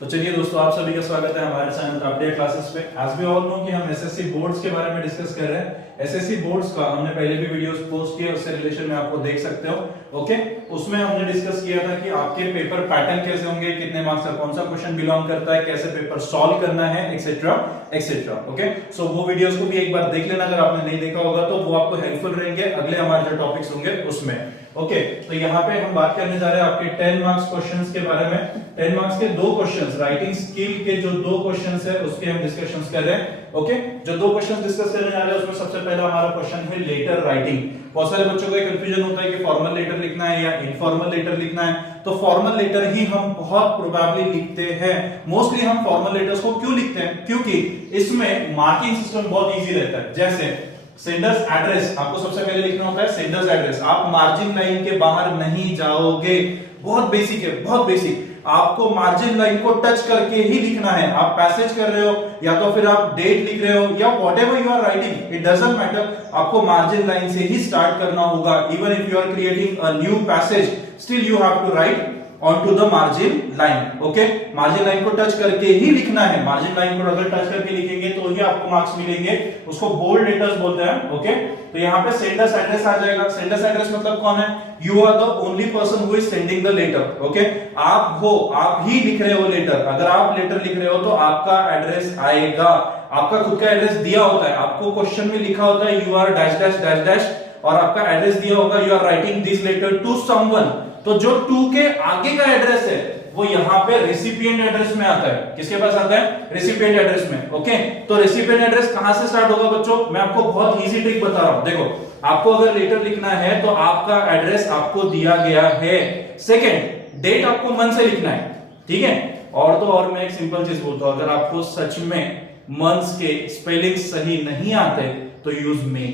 तो चलिए दोस्तों, आप सभी का स्वागत है हमारे चैनल अपडेट क्लासेस पे। आज भी और नो कि हम एसएससी बोर्ड्स के बारे में डिस्कस कर रहे हैं। एसएससी बोर्ड्स का हमने पहले भी वीडियोस पोस्ट किए, उससे रिलेशन में आपको देख सकते हो। ओके, उसमें हमने डिस्कस किया था कि आपके पेपर पैटर्न कैसे होंगे, कितने मार्क्स का कौन सा क्वेश्चन बिलोंग करता है, कैसे पेपर सॉल्व करना है, एक्सेट्रा एक्सेट्रा। ओके, सो वो वीडियोस को भी एक बार देख लेना, अगर आपने नहीं देखा होगा तो वो आपको हेल्पफुल रहेंगे अगले हमारे जो टॉपिक्स होंगे उसमें। ओके, तो यहाँ पे हम बात करने जा रहे हैं आपके 10 मार्क्स क्वेश्चंस के बारे में। 10 मार्क्स के दो क्वेश्चंस, राइटिंग स्किल के जो दो क्वेश्चंस है उसके हम डिस्कशंस कर रहे हैं। ओके, जो दो क्वेश्चंस डिस्कस करने जा रहे हैं उसमें सबसे पहला हमारा क्वेश्चन है लेटर राइटिंग। बहुत सारे बच्चों को एक कंफ्यूजन होता है कि फॉर्मल लेटर लिखना है या इनफॉर्मल लेटर लिखना है। तो फॉर्मल लेटर ही हम बहुत प्रोबेबली लिखते हैं। मोस्टली हम फॉर्मल लेटर्स को क्यों लिखते हैं? क्योंकि इसमें मार्किंग सिस्टम बहुत इजी रहता है। जैसे सेंडर्स एड्रेस, आपको सबसे पहले लिखना होता है सेंडर्स एड्रेस। आप मार्जिन लाइन के बाहर नहीं जाओगे, बहुत बेसिक है, बहुत बेसिक। आपको मार्जिन लाइन को टच करके ही लिखना है। आप पैसेज कर रहे हो या तो फिर आप डेट लिख रहे हो या whatever you are writing, it doesn't matter, आपको मार्जिन लाइन से ही स्टार्ट करना होगा। Even if you are creating a new passage, still you have to write onto the margin line। Okay, margin line को टच करके ही लिखना है। मार्जिन लाइन को अगर टच करके लिखेंगे तो ही आपको मार्क्स मिलेंगे, उसको बोल्ड लेटर्स बोलते हैं। ओके, तो यहाँ पे सेंडर्स एड्रेस आ जाएगा। सेंडर्स एड्रेस मतलब कौन है? You are the only person who is sending the letter. Okay, आप हो, आप ही लिख रहे हो लेटर। अगर आप लेटर लिख रहे हो तो आपका एड्रेस आएगा, आपका खुद का एड्रेस दिया होता है। आपको क्वेश्चन में लिखा होता है you are dash dash dash dash और आपका एड्रेस दिया होगा you are writing this letter to someone. तो जो टू के आगे का एड्रेस है वो यहाँ पे रेसिपिएंट एड्रेस में आता है। किसके पास आता है? रेसिपिएंट एड्रेस में। ओके, तो रेसिपिएंट एड्रेस कहां से स्टार्ट होगा बच्चों? मैं आपको बहुत इजी ट्रिक बता रहा हूं। देखो, आपको अगर लेटर लिखना है तो आपका एड्रेस आपको दिया गया है। सेकंड, डेट आपको मन से लिखना है, ठीक है? और तो और मैं एक सिंपल चीज बोलता हूं, अगर आपको सच में मंथ्स के स्पेलिंग सही नहीं आते तो यूज मे।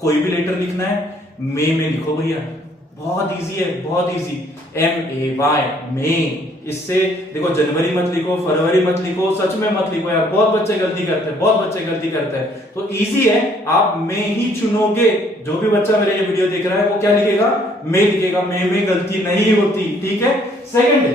कोई भी लेटर लिखना है मे में लिखो भैया, बहुत इजी है, बहुत इजी। MAY, में। इससे देखो, जनवरी मत लिखो, फरवरी मत लिखो, सच में मत लिखो यार, बहुत बच्चे गलती करते हैं, बहुत बच्चे गलती करते हैं। तो इजी है, आप में ही चुनोगे। जो भी बच्चा मेरे ये वीडियो देख रहा है वो क्या लिखेगा? में लिखेगा। में गलती नहीं होती, ठीक है? सेकंड,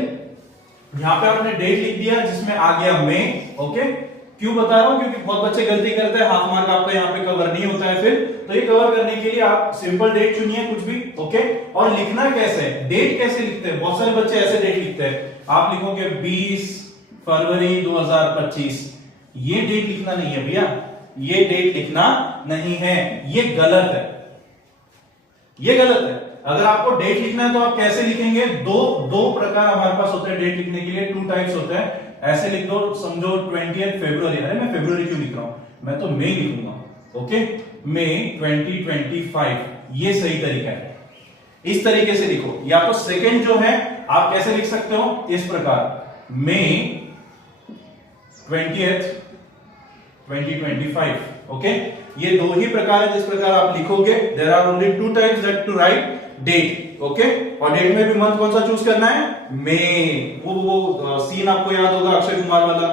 यहां पे आपने डेट लिख दिया जिसमें आ गया में। ओके, क्यों बता रहा हूं? क्योंकि बहुत बच्चे गलती करते हैं, हाफ मार्क आपका यहाँ पे कवर नहीं होता है। फिर तो ये कवर करने के लिए आप सिंपल डेट चुनिए कुछ भी। ओके, और लिखना कैसे है, डेट कैसे लिखते हैं? बहुत सारे बच्चे ऐसे डेट लिखते हैं। आप लिखोगे 20 फरवरी 2025। ये डेट लिखना नहीं है भैया, ये डेट लिखना नहीं है, ये गलत है, ये गलत है। अगर आपको डेट लिखना है तो आप कैसे लिखेंगे? दो प्रकार हमारे पास होते हैं डेट लिखने के लिए, 2 टाइप्स होते हैं। ऐसे लिख दो, समझो 20 फरवरी। अरे मैं फरवरी क्यों लिख रहा हूं, मैं तो मई लिखूंगा। ओके, मई 2025, ये सही तरीका है। इस तरीके से लिखो। या तो सेकंड जो है आप कैसे लिख सकते हो? इस प्रकार, मई 20th 2025। ओके, ये दो ही प्रकार है जिस प्रकार आप लिखोगे। There are only 2 types that to write date. Okay, और डेट में भी मंथ कौन सा चूज करना है? मई। वो सीन आपको याद होगा अक्षय कुमार वाला,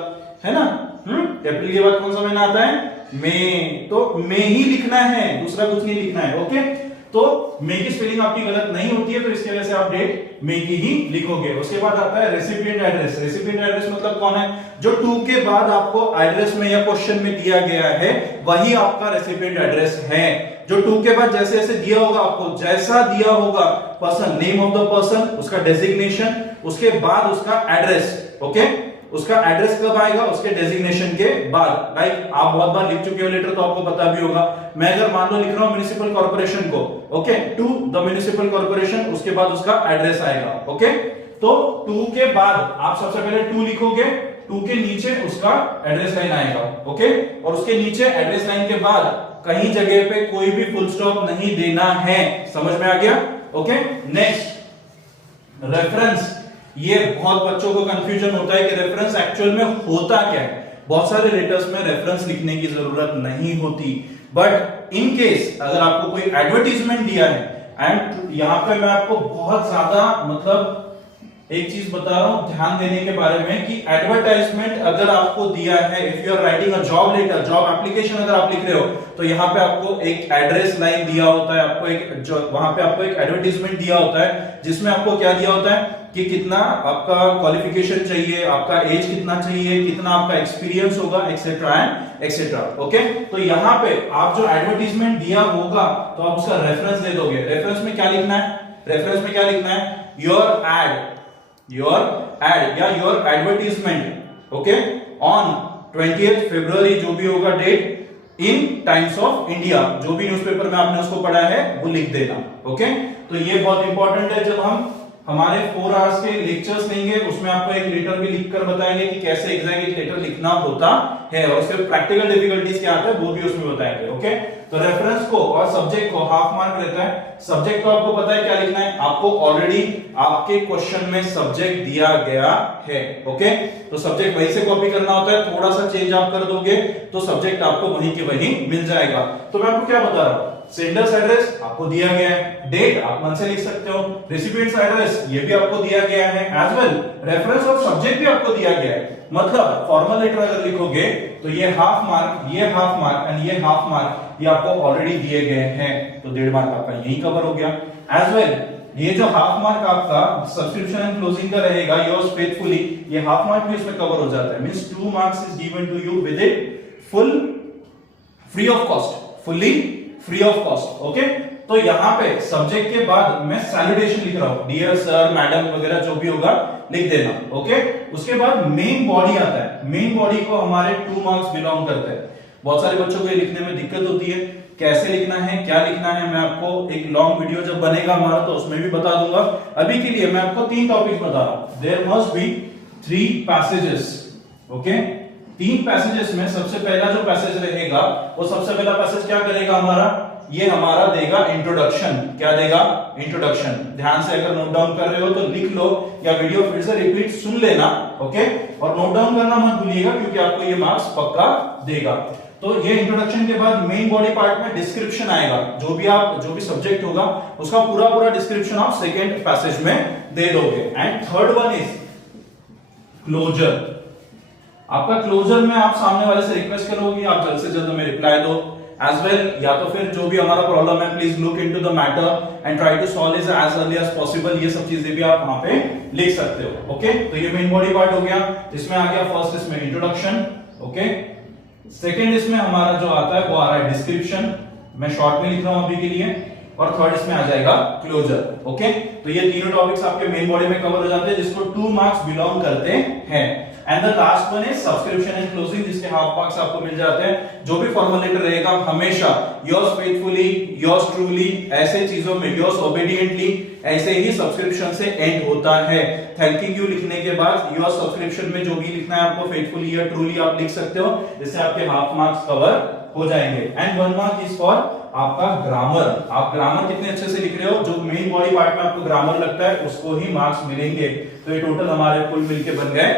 है ना? अप्रैल के बाद कौन सा महीना आता है? मई। तो मई ही लिखना है, दूसरा कुछ नहीं लिखना है। ओके, तो मई की स्पेलिंग आपकी गलत नहीं होती है, तो इसकी वजह से आप डेट मई की ही लिखोगे। उसके बाद आता है रेसिपिएंट एड्रेस। रेसिपिएंट एड्रेस मतलब कौन है? जो 2 के बाद आपको एड्रेस में या क्वेश्चन में दिया गया है वही आपका रेसिपिएंट एड्रेस है। जो 2 के बाद जैसे जैसे दिया होगा, आपको जैसा दिया होगा, person, name of the person, उसका डेजिग्नेशन, उसके बाद उसका एड्रेस। ओके, उसका एड्रेस कब आएगा? उसके डेजिग्नेशन के बाद। लाइक आप बहुत बार लिख चुके हो लेटर, तो आपको पता भी होगा। मैं अगर मान लो लिख रहा हूं म्युनिसिपल कॉर्पोरेशन को, okay, to the municipal corporation, उसके बाद उसका एड्रेस आएगा। ओके, तो 2 के बाद आप सबसे पहले 2 लिखोगे, 2 के नीचे उसका एड्रेस लाइन आएगा। ओके, और उसके नीचे एड्रेस लाइन के बाद कहीं जगह पे कोई भी फुल स्टॉप नहीं देना है। समझ में आ गया? Okay, next, reference. ये बहुत बच्चों को कंफ्यूजन होता है कि रेफरेंस एक्चुअल में होता क्या है। बहुत सारे लेटर्स में रेफरेंस लिखने की जरूरत नहीं होती, बट इन केस अगर आपको कोई एडवर्टीजमेंट दिया है, एंड यहां पे मैं आपको बहुत ज्यादा मतलब एक चीज बता रहा हूं ध्यान देने के बारे में कि एडवर्टाइजमेंट अगर आपको दिया है, if you are writing a job letter, job application अगर आप लिख रहे हो, तो यहाँ पे आपको एक एड्रेस लाइन दिया होता है, आपको एक वहां पे आपको एक एडवर्टाइजमेंट दिया होता है जिसमें आपको क्या दिया होता है कि कितना आपका क्वालिफिकेशन चाहिए, आपका एज कितना चाहिए, कितना आपका एक्सपीरियंस होगा, एक्सेट्रा एंड एक्सेट्रा। ओके, तो यहाँ पे आप जो एडवर्टीजमेंट दिया होगा तो आप उसका रेफरेंस दे दोगे। रेफरेंस में क्या लिखना है? रेफरेंस में क्या लिखना है? योर एड या your advertisement, okay, on 20th February, जो भी होगा date, in Times of India, जो भी न्यूज़पेपर में आपने उसको पढ़ा है वो लिख देना। ओके, तो ये बहुत इंपॉर्टेंट है। जब हम हमारे 4 आवर्स के लेक्चर्स लेंगे उसमें आपको एक लेटर भी लिखकर बताएंगे कि कैसे एग्जैक्ट एक लेटर लिखना होता है, और उसके प्रैक्टिकल डिफिकल्टीज क्या आता है वो भी उसमें बताएंगे। ओके, तो रेफरेंस को और सब्जेक्ट को हाफ मार्क रहता है। सब्जेक्ट को आपको पता है क्या लिखना है, आपको ऑलरेडी आपके क्वेश्चन में सब्जेक्ट दिया गया है। ओके, तो सब्जेक्ट वहीं से कॉपी करना होता है, थोड़ा सा चेंज आप कर दोगे तो सब्जेक्ट आपको वहीं के वहीं मिल जाएगा। तो मैं आपको क्या बता रहा हूं, सेंडर्स एड्रेस आपको दिया गया है, डेट आप मन से लिख सकते हो, रिसिपिएंट्स एड्रेस ये भी आपको दिया गया है, एज वेल रेफरेंस और सब्जेक्ट भी आपको दिया गया है। मतलब फॉर्मल लेटर अगर लिखोगे तो ये हाफ मार्क, ये हाफ मार्क एंड ये हाफ मार्क ये आपको ऑलरेडी दिए गए हैं, तो 1.5 मार्क आपका यही कवर हो गया। एज वेल ये जो हाफ मार्क आपका सब्सक्रिप्शन एंड क्लोजिंग का रहेगा, योर्स फेथफुली, ये हाफ मार्क भी इसमें कवर हो जाता है। Means 2 marks is given to you with it full free of cost, fully free of cost. Okay, तो यहाँ पे सब्जेक्ट के बाद मैं सैल्यूटेशन लिख रहा हूं, डियर सर, मैडम वगैरह जो भी होगा लिख देना। ओके, उसके बाद मेन बॉडी आता है। मेन बॉडी को हमारे 2 मार्क्स बिलोंग करते हैं। बहुत सारे बच्चों को ये लिखने में दिक्कत होती है, कैसे लिखना है, क्या लिखना है, मैं आपको एक लॉन्ग वीडियो जब बनेगा हमारा तो उसमें भी बता दूंगा। अभी के लिए मैं आपको 3 टॉपिक बता रहा हूं। There must be 3 passages. Okay, 3 passages में सबसे पहला जो पैसेज रहेगा वो सबसे पहला पैसेज क्या करेगा हमारा, ये हमारा देगा इंट्रोडक्शन। क्या देगा? इंट्रोडक्शन। ध्यान से अगर नोट डाउन कर रहे हो तो लिख लो या वीडियो फिर से रिपीट सुन लेना। ओके, और नोट डाउन करना मत भूलिएगा क्योंकि आपको ये मार्क्स पक्का देगा। तो ये इंट्रोडक्शन के बाद मेन बॉडी पार्ट में डिस्क्रिप्शन आएगा, जो भी सब्जेक्ट होगा उसका पूरा डिस्क्रिप्शन आप सेकेंड पैसेज में दे दोगे। And third one is closure. आपका क्लोजर में आप सामने वाले से रिक्वेस्ट करोगे आप जल्द से जल्द हमें रिप्लाई दो। एज वेल या तो फिर जो भी हमारा प्रॉब्लम है please look into the matter and try to solve it as early as possible. ये सब चीजें भी आप वहां पे लिख सकते हो। ओके, तो ये मेन बॉडी पार्ट हो गया। इसमें आ गया फर्स्ट इसमें इंट्रोडक्शन। ओके, सेकेंड इसमें हमारा जो आता है वो आ रहा है डिस्क्रिप्शन, मैं शॉर्ट में लिख रहा हूं अभी के लिए, और थर्ड इसमें आ जाएगा क्लोजर। ओके, तो ये तीनों टॉपिक्स आपके मेन बॉडी में कवर हो जाते हैं जिसको 2 मार्क्स बिलोंग करते हैं। And the last one is subscription and closing, जिसके हाफ मार्क्स आपको मिल जाते हैं। जो भी फॉर्मल लेटर रहेगा हमेशा योर्स फेथफुली, योर्स ट्रूली, ऐसे चीजों में योर्स ओबीडिएंटली, ऐसे ही सब्सक्रिप्शन से एंड होता है। थैंकिंग यू लिखने के बाद योर सब्सक्रिप्शन में जो भी लिखना है आपको फेथफुली या ट्रूली आप लिख सकते हो, जिससे आपके हाफ मार्क्स कवर हो जाएंगे। एंड 1 मार्क इज फॉर आपका ग्रामर। आप ग्रामर कितने अच्छे से लिख रहे हो, जो मेन बॉडी पार्ट में आपको ग्रामर लगता है उसको ही मार्क्स मिलेंगे। तो ये टोटल हमारे कुल मिलके बन गए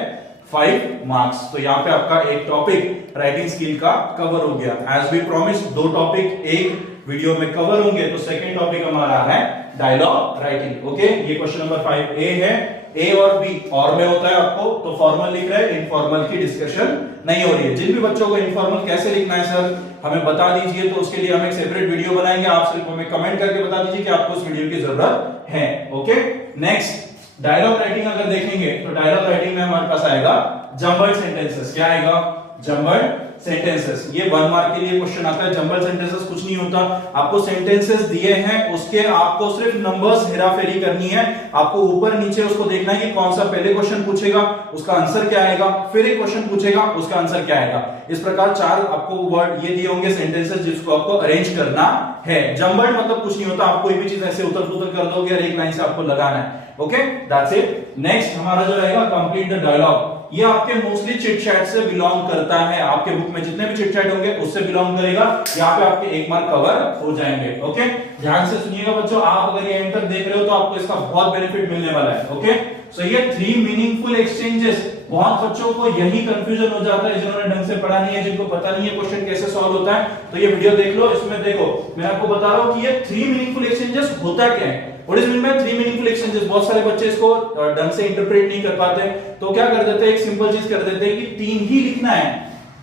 5 मार्क्स। तो यहाँ पे आपका एक टॉपिक राइटिंग स्किल का कवर हो गया। एज वी प्रॉमिस 2 टॉपिक एक वीडियो में कवर होंगे। तो सेकंड टॉपिक हमारा है डायलॉग राइटिंग। ओके, ये क्वेश्चन नंबर 5A है। ए और बी और में होता है आपको, तो फॉर्मल लिख रहे हैं, इनफॉर्मल की डिस्कशन नहीं हो रही है। जिन भी बच्चों को इनफॉर्मल कैसे लिखना है सर हमें बता दीजिए, तो उसके लिए हम एक सेपरेट वीडियो बनाएंगे। आप सिर्फ हमें कमेंट करके बता दीजिए कि आपको उस वीडियो की जरूरत है। ओके, नेक्स्ट डायलॉग राइटिंग अगर देखेंगे तो डायलॉग राइटिंग में हमारे पास आएगा जंबल्ड सेंटेंसेस। क्या आएगा? Jumbled sentences. ये 1 मार्क के लिए क्वेश्चन आता है। जंबल्ड सेंटेंसेस कुछ नहीं होता, आपको सेंटेंसेस दिए हैं उसके आपको सिर्फ नंबर्स हेराफेरी करनी है। आपको ऊपर नीचे उसको देखना है कि कौन सा पहले क्वेश्चन पूछेगा उसका आंसर क्या आएगा, फिर एक क्वेश्चन पूछेगा उसका आंसर क्या आएगा। इस प्रकार 4 आपको वर्ड ये दिए होंगे सेंटेंसेस जिसको आपको अरेंज करना है। जंबल्ड मतलब कुछ नहीं होता, आप कोई भी चीज ऐसे उतर-पुतर कर दोगे और एक लाइन से आपको लगाना है। Okay, that's it. नेक्स्ट हमारा जो रहेगा कंप्लीट द डायलॉग। ये आपके मोस्टली चिट चैट से बिलोंग करता है। आपके बुक में जितने भी चिट चैट होंगे उससे बिलोंग करेगा। यहाँ पे आपके 1 मार्क कवर हो जाएंगे। ओके, ध्यान से सुनिएगा बच्चों, आप अगर ये एंड तक देख रहे हो तो आपको इसका बहुत बेनिफिट मिलने वाला है। ओके, सो ये 3 मीनिंगफुल एक्सचेंजेस, बहुत बच्चों को यही कंफ्यूजन हो जाता है जिन्होंने ढंग से पढ़ा नहीं है, जिनको पता नहीं है क्वेश्चन कैसे सॉल्व होता है। तो ये वीडियो देख लो, इसमें देखो मैं आपको बता रहा हूं कि ये 3 मीनिंगफुल एक्सचेंजेस होता क्या है। What is mean by 3 meaningful exchanges? बहुत सारे बच्चे इसको ढंग से इंटरप्रेट नहीं कर पाते, तो क्या कर देते हैं, एक सिंपल चीज कर देते हैं कि 3 ही लिखना है,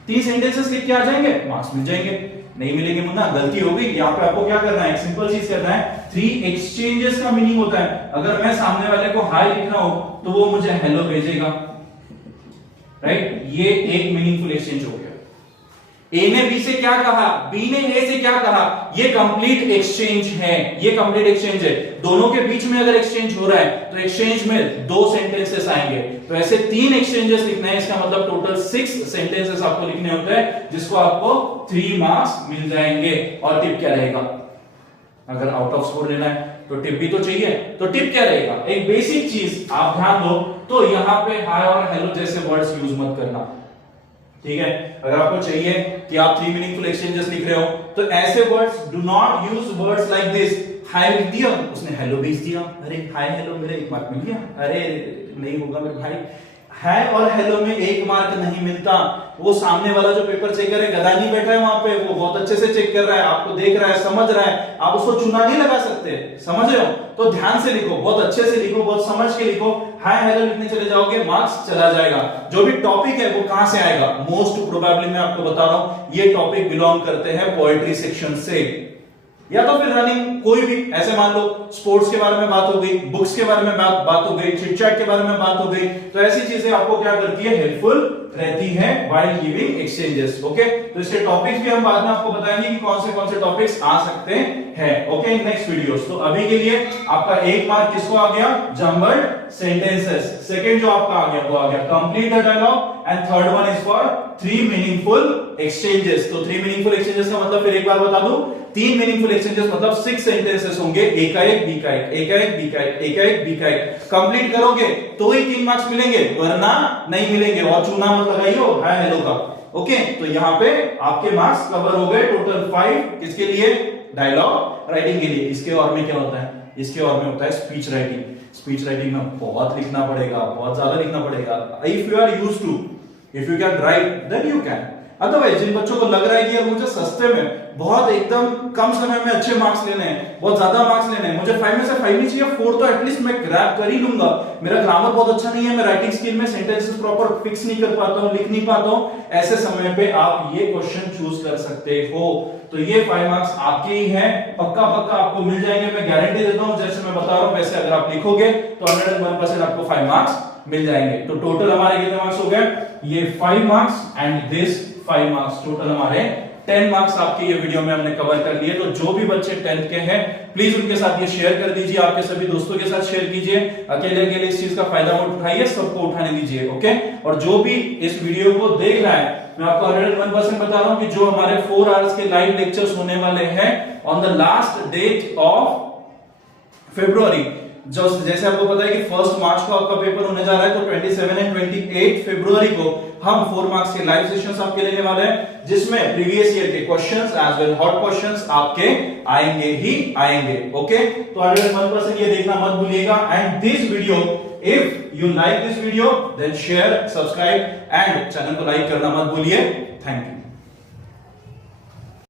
3 सेंटेंसेस लिख के आ जाएंगे, मार्क्स मिल जाएंगे। नहीं मिलेंगे मुन्ना, गलती हो गई। यहाँ पे आपको क्या करना है, एक सिंपल चीज करना है, 3 एक्सचेंजेस का मीनिंग होता है, अगर मैं सामने वाले को हाय लिख रहा हूं तो वो मुझे हेलो भेजेगा, राइट। ये एक मीनिंगफुल एक्सचेंज हो गया। ए ने बी से क्या कहा, बी ने ए से क्या कहा, ये कंप्लीट एक्सचेंज है, ये कंप्लीट एक्सचेंज है। दोनों के बीच में अगर एक्सचेंज हो रहा है तो एक्सचेंज में 2 सेंटेंसेस आएंगे, तो ऐसे 3 एक्सचेंजेस लिखना है, इसका मतलब टोटल 6 सेंटेंसेस आपको लिखने होते हैं, जिसको आपको 3 मार्क्स मिल जाएंगे। और टिप क्या रहेगा, अगर आउट ऑफ स्कोर लेना है तो टिप भी तो चाहिए, तो टिप क्या रहेगा, एक बेसिक चीज आप ध्यान दो, तो यहां पे हाय और हेलो जैसे वर्ड्स यूज मत करना, ठीक है। अगर आपको चाहिए कि आप 3 मीनिंगफुल एक्सचेंजेस लिख रहे हो तो ऐसे words, do not use words like this. Hi लिख दिया, उसने हेलो भेज दिया, अरे हाय हेलो मेरे 1 मार्क मिल गया, अरे नहीं होगा मेरे भाई। हाय और हेलो में 1 मार्क नहीं मिलता, वो सामने वाला जो पेपर चेकर है, गधा नहीं बैठा है वहां पे, वो बहुत अच्छे से चेक कर रहा है, आपको देख रहा है, समझ रहा है, आप उसको चुना नहीं लगा सकते, समझ रहे हो। तो ध्यान से लिखो, बहुत अच्छे से लिखो, बहुत समझ के लिखो। हाय हेलो लिखने चले जाओगे, मार्क्स चला जाएगा। जो भी टॉपिक है वो कहां से आएगा, मोस्ट प्रोबेबली मैं आपको बता रहा हूं, ये टॉपिक बिलोंग करते हैं पोएट्री सेक्शन से, या तो फिर रनिंग, कोई भी। ऐसे मान लो स्पोर्ट्स के बारे में बात हो गई, बुक्स के बारे में बात हो गई, चिट चैट के बारे में बात हो गई, तो ऐसी चीजें आपको क्या करती है, हेल्पफुल रहती है व्हाइल गिविंग एक्सचेंजेस। ओके, तो इसके टॉपिक्स भी हम बाद में आपको बताएंगे कि कौन से टॉपिक्स आ सकते हैं, ओके, इन नेक्स्ट वीडियोस। तो अभी के लिए आपका 1 मार्क किसको आ गया, जम्बल्ड सेंटेंसेस। सेकंड जो आपका आ गया वो आ गया complete the dialogue, and third one is for 3 meaningful exchanges. तो 3 मीनिंगफुल एक्सचेंजेस का मतलब फिर एक बार बता दूं, 3 मीनिंगफुल एक्सचेंजेस मतलब 6 सेंटेंसेस होंगे, ए का एक, बी का एक, ए का एक, बी का एक, ए का एक, बी का एक। कंप्लीट करोगे तो ही 3 मार्क्स मिलेंगे, वरना नहीं मिलेंगे। और चूना मत लगाइयो हाय हेलो का, ओके। तो यहाँ पे आपके मार्क्स कवर हो गए टोटल 5, किसके लिए, डायलॉग राइटिंग के लिए। इसके और में क्या होता है, इसके और में होता है स्पीच राइटिंग। स्पीच राइटिंग में बहुत लिखना पड़ेगा, बहुत ज्यादा लिखना पड़ेगा। If you are used to, if you can write then you can. Otherwise जिन बच्चों को लग रहा है कि यार मुझे सस्ते में बहुत एकदम कम समय में अच्छे मार्क्स लेने हैं, बहुत ज्यादा मार्क्स लेने हैं, मुझे 5 में से 5 नहीं चाहिए, 4 तो एटलीस्ट मैं ग्रैब कर ही लूंगा, मेरा ग्रामर बहुत अच्छा नहीं है, मैं राइटिंग स्किल में सेंटेंसेस प्रॉपर फिक्स नहीं कर पाता हूं, लिख नहीं पाता हूं, ऐसे समय पे आप ये क्वेश्चन चूज कर सकते हो। तो ये 5 मार्क्स आपके ही हैं, पक्का पक्का आपको मिल जाएंगे, मैं गारंटी देता हूं। जैसे मैं बता रहा हूं वैसे अगर आप लिखोगे तो 101% आपको 5 मार्क्स मिल जाएंगे। तो टोटल हमारे कितने मार्क्स हो गए, ये 5 marks and this 5 marks, total हमारे 10 मार्क्स आपके ये वीडियो में हमने कवर कर लिए। तो जो भी बच्चे 10th के हैं प्लीज उनके साथ ये शेयर कर दीजिए, आपके सभी दोस्तों के साथ शेयर कीजिए, अकेले अकेले इस चीज का फायदा मत उठाइए, सबको उठाने दीजिए, ओके। और जो भी इस वीडियो को देख रहा है, मैं आपको 101% बता रहा हूं कि जो हमारे 4 आवर्स के लाइव लेक्चर्स होने वाले हैं on the last date of February, जो जैसे आपको पता है कि 1 मार्च को आपका पेपर होने जा रहा है, तो 27 एंड 28 फरवरी को हम 4 मार्क्स के लाइव सेशंस आपके लेने वाले हैं, जिसमें प्रीवियस ईयर के questions as well hot questions आपके आएंगे ही आएंगे, ओके। तो 101% ये देखना मत भूलिएगा। And this video, if you like this video then share, subscribe and channel को लाइक करना मत भूलिए। Thank you.